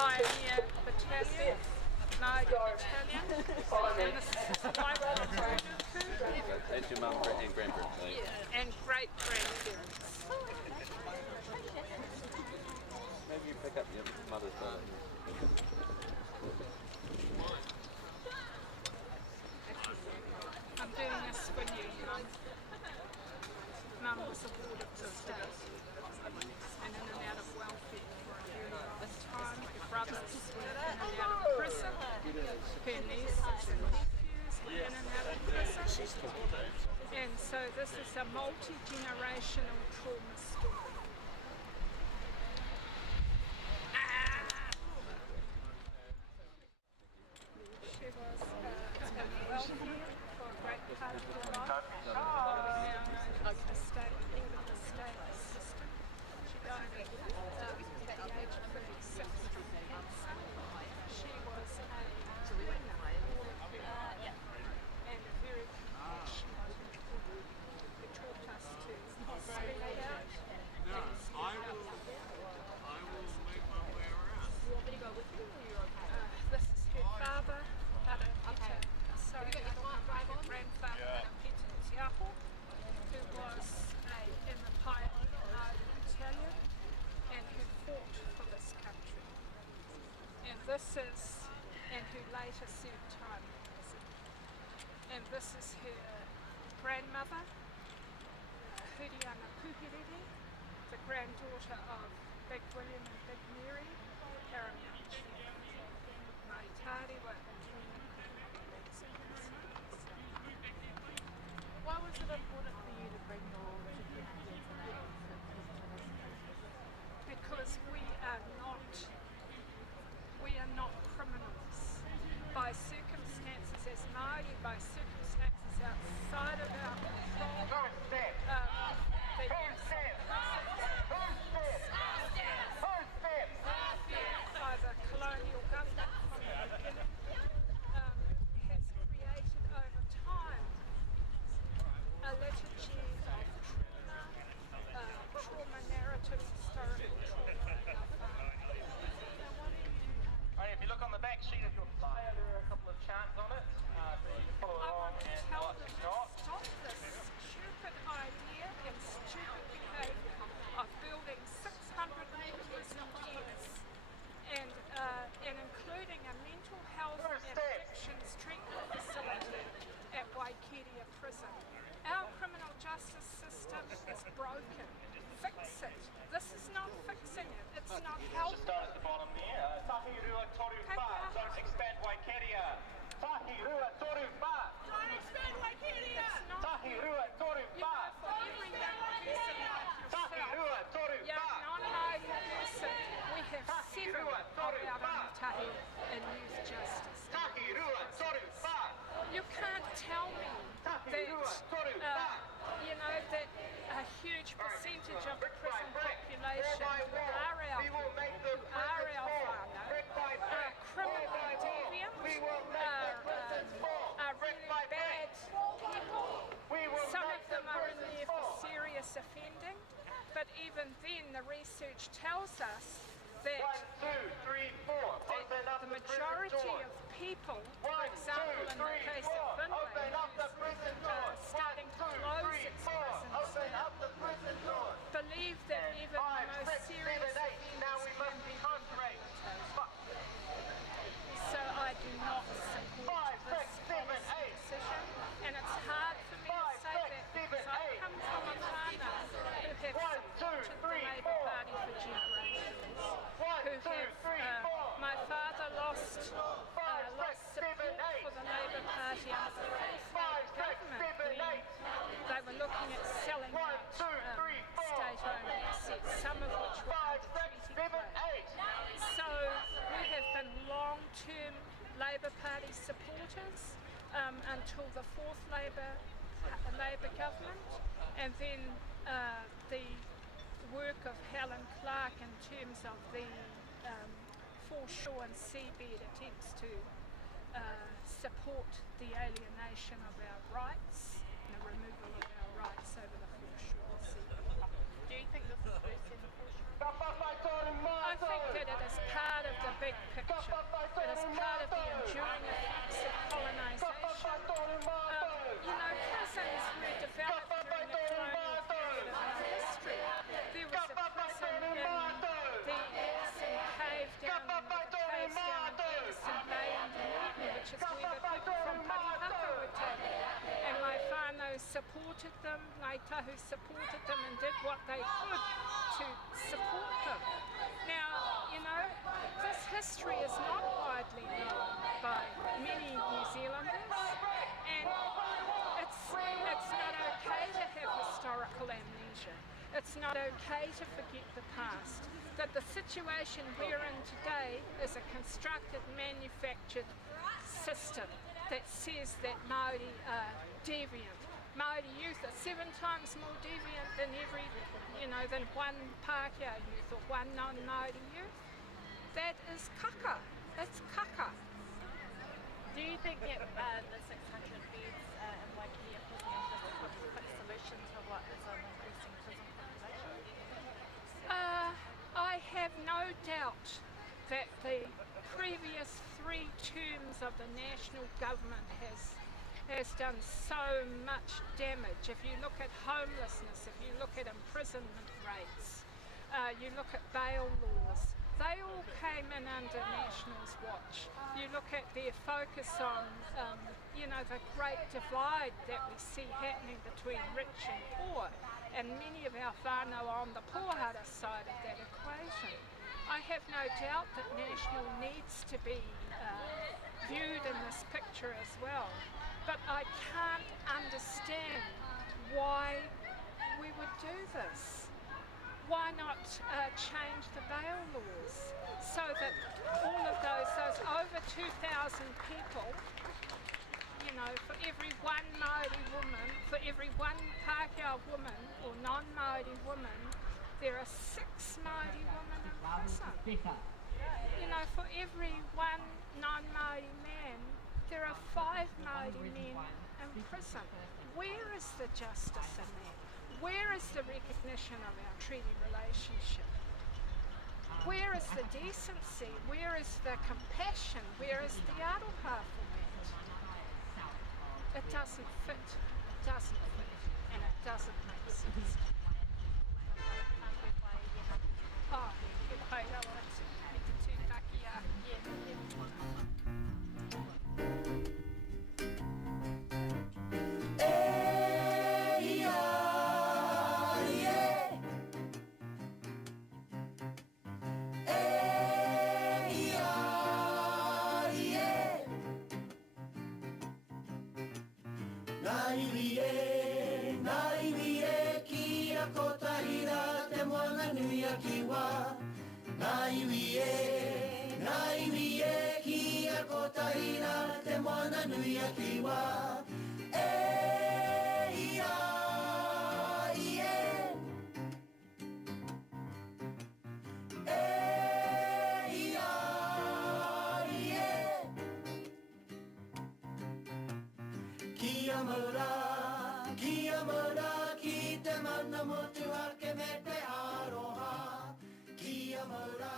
Pioneer Battalion, Māori Battalion, and this is White And your mum and grandparents. and great-grandparents. Maybe you pick up your mother's phone. I'm doing this for you, Mum. Mum was a ward of the state and in and out of welfare for a very long time. Her brothers were in and out of prison. Her nieces and nephews were in and out of prison. And so this is a multi-generational trauma story. She was in welfare for a great part of her life. Now the state ward of the state system. She died at the age of 56 from cancer. She was a and a very compassionate woman who taught us to speak out. I will make my way around. You want me to go with you or you're okay? This is her father, her grandfather, Peter Tiaho, who was in the Pioneer Battalion and who fought for this country. And who later served time in prison. And this is her grandmother, Huriana Puhiriri, the granddaughter of Big William and Big Mary, paramount chief. Mai Tārewa and Why was it important for you to bring your certificates and names to because we are not criminals. By circumstances as Māori, by circumstances outside of our control, the by the colonial government from the beginning has created over time a liturgy of trauma narrative, historical trauma. Alright, if you look on the back sheet of your flyer, there are a couple of charts on it, so you can follow I along want to and tell like them it's to not. stop this stupid idea and stupid behaviour of building 600 metres in years and including a mental health and addictions treatment facility at Waikeria Prison. Our criminal justice system is broken. Fix it. This is not fixing it. It's not helping. Just start at the bottom there. Tahi rua toru wha, don't expand Waikeria. Tahi rua toru wha. Don't expand Waikeria! Tahi rua toru You know, wha. for every young person like Tahi yourself, rua toru young wha. non-Māori person, we have 7 of our rangatahi in youth justice. Tahi rua toru wha. You can't tell me that, that a huge percentage of the prison population who are our people, who are our whānau, are criminally deviant, are really bad people. Some of them are in there for serious offending, but even then the research tells us that the majority of people, for example in the case of Finlay, who's starting to close its prisons, believe that even the most serious offenders can be so I do not support this policy decision, and it's hard for me to say that because I come from a whānau who have supported the Labour Party for generations, my father lost support for the Labour Party under the Fourth Labour government when they were looking at selling out state-owned assets, some of which were under treaty claim. So we have been long-term Labour Party supporters until the Fourth Labour government, and then the work of Helen Clark in terms of the foreshore and seabed attempts to support the alienation of our rights and the removal of our rights over the foreshore and seabed. Do you think this is worse than the foreshore? I think that it is part of the big supported them, Ngāi Tahu supported them and did what they could to support them. Now, you know, this history is not widely known by many New Zealanders, and it's not okay to have historical amnesia. It's not okay to forget the past. That the situation we're in today is a constructed, manufactured system that says that Māori are deviant. Māori youth are 7 times more deviant than than one Pākehā youth or one non-Māori youth. That is kaka. It's kaka. Do you think that the 600 beds in Waikiki are putting in just a quick solution to what is an increasing prison population? I have no doubt that the previous 3 terms of the national government has done so much damage. If you look at homelessness, if you look at imprisonment rates, you look at bail laws, they all came in under National's watch. You look at their focus on, the great divide that we see happening between rich and poor, and many of our whānau are on the pōhara side of that equation. I have no doubt that National needs to be viewed in this picture as well, but I can't understand why we would do this. Why not change the bail laws so that all of those over 2,000 people, for every one Māori woman, for every one Pākehā woman or non-Māori woman, there are 6 Māori women in prison. For every one non-Māori man, there are 5 Māori men in prison. Where is the justice in that? Where is the recognition of our treaty relationship? Where is the decency? Where is the compassion? Where is the aroha for that? It doesn't fit. It doesn't fit. And it doesn't make sense. Oh, he pai rawa atu. Me te tūtaki a. Kia mara, ki te mana motu ake me te aroha. Kia mara,